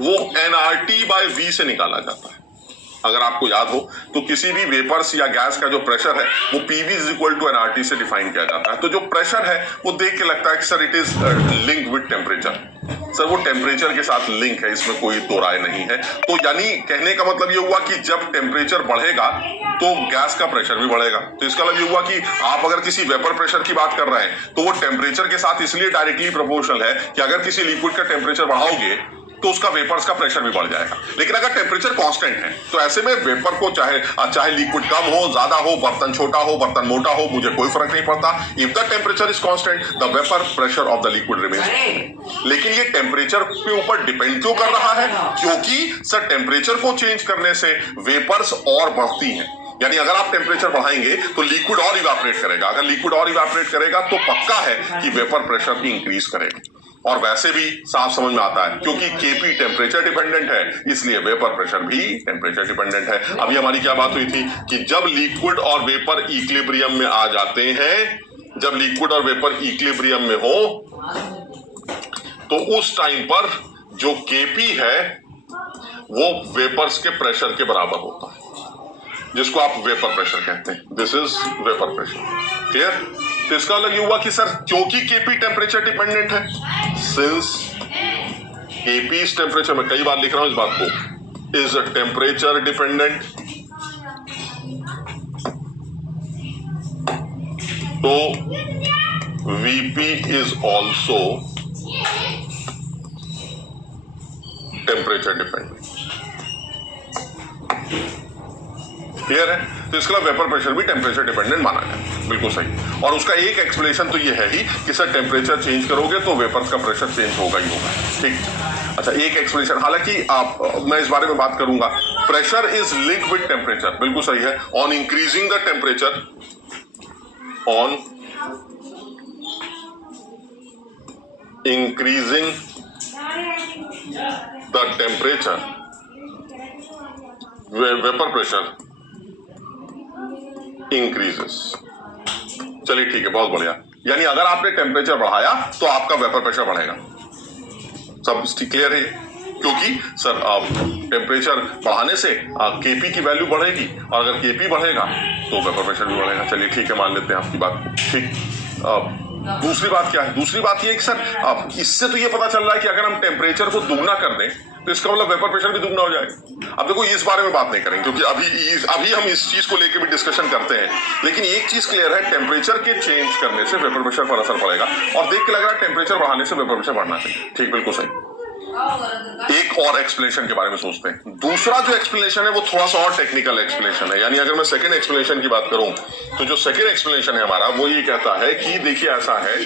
वो nRT/V से निकाला जाता है। अगर आपको याद हो तो किसी भी वेपर्स या गैस का जो प्रेशर है वो PV is equal to nRT से डिफाइन किया जाता है। तो जो प्रेशर है वो देख के लगता है कि sir it is link with temperature. Sir वो टेम्परेचर के साथ लिंक है, इसमें कोई दो राय नहीं है। तो यानी कहने का मतलब ये हुआ कि जब टेम्परेचर बढ़ेगा तो गैस का प्रेशर भी बढ़ेगा। तो इसका मतलब ये हुआ कि आप अगर किसी वेपर प्रेशर की बात कर रहे हैं तो वो टेम्परेचर के साथ इसलिए डायरेक्टली प्रोपोर्शनल है कि अगर किसी लिक्विड का टेम्परेचर बढ़ाओगे तो उसका वेपर्स का प्रेशर भी बढ़ जाएगा। लेकिन अगर टेम्परेचर कांस्टेंट है तो ऐसे में वेपर को चाहे लिक्विड कम हो, ज्यादा हो, बर्तन छोटा हो, बर्तन मोटा हो, मुझे कोई फर्क नहीं पड़ता। If the temperature is constant the vapour pressure of the liquid remains. लेकिन ये टेम्परेचर के ऊपर डिपेंड क्यों कर रहा है? क्योंकि सर टेम्परेचर को चेंज करने से वेपर्स और बढ़ती हैं। यानी अगर आप टेम्परेचर बढ़ाएंगे तो लिक्विड और इवापोरेट करेगा। अगर लिक्विड और इवापोरेट करेगा तो पक्का है कि वेपर प्रेशर भी इंक्रीज करेगा। और वैसे भी साफ समझ में आता है क्योंकि Kp टेम्परेचर डिपेंडेंट है, इसलिए वेपर प्रेशर भी टेम्परेचर डिपेंडेंट है। अभी हमारी क्या बात हुई थी कि जब लिक्विड और वेपर इक्विलिब्रियम में आ जाते हैं, जब लिक्विड और वेपर इक्विलिब्रियम में हो तो उस टाइम पर जो Kp है वो वेपर्स के प्रेशर के बराबर होता है, जिसको आप वेपर प्रेशर कहते हैं। This is vapour pressure. Clear? तो इसका मतलब ये हुआ कि सर क्योंकि Kp टेम्परेचर डिपेंडेंट है, सिंस Kp इस टेम्परेचर में कई बार लिख रहा हूं इस बात को, इज टेम्परेचर डिपेंडेंट, तो Vp is also temperature dependent. Clear है? तो इसका वेपर प्रेशर भी टेम्परेचर डिपेंडेंट माना गया। बिल्कुल सही। और उसका एक एक्सप्लेनेशन तो ये है ही कि सर टेम्परेचर चेंज करोगे तो वेपर का प्रेशर चेंज होगा ही होगा। ठीक। अच्छा, एक एक्सप्लेनेशन, हालांकि मैं इस बारे में बात करूंगा। Pressure is link with temperature, बिल्कुल सही है। On increasing the temperature, on increasing the temperature vapour pressure increases. चलिए ठीक है, बहुत बढ़िया। यानी अगर आपने टेम्परेचर बढ़ाया तो आपका वेपर प्रेशर बढ़ेगा। सब क्लियर है? क्योंकि सर टेम्परेचर बढ़ाने से Kp की वैल्यू बढ़ेगी और अगर Kp बढ़ेगा तो वेपर प्रेशर भी बढ़ेगा। चलिए ठीक है, मान लेते हैं आपकी बात। ठीक। दूसरी बात क्या है? दूसरी बात ये कि सर इससे तो ये पता चल रहा है कि अगर हम टेम्परेचर को दुगना कर दें तो इसका मतलब वेपर प्रेशर भी दुगना हो जाएगा। अब देखो इस बारे में बात नहीं करेंगे क्योंकि अभी हम इस चीज को लेकर भी डिस्कशन करते हैं। लेकिन एक चीज क्लियर है, टेम्परेचर के चेंज करने से वेपर प्रेशर पर असर पड़ेगा और देख के लग रहा है टेम्परेचर बढ़ाने से वेपर प्रेशर बढ़ना चाहिए। ठीक, बिल्कुल सही। एक और एक्सप्लेनेशन के बारे में सोचते हैं। दूसरा जो एक्सप्लेनेशन है वो थोड़ा सा और टेक्निकल एक्सप्लेनेशन है। यानी अगर मैं सेकंड एक्सप्लेनेशन की बात करूं तो जो सेकंड एक्सप्लेनेशन है हमारा वो ये कहता है कि देखिए ऐसा है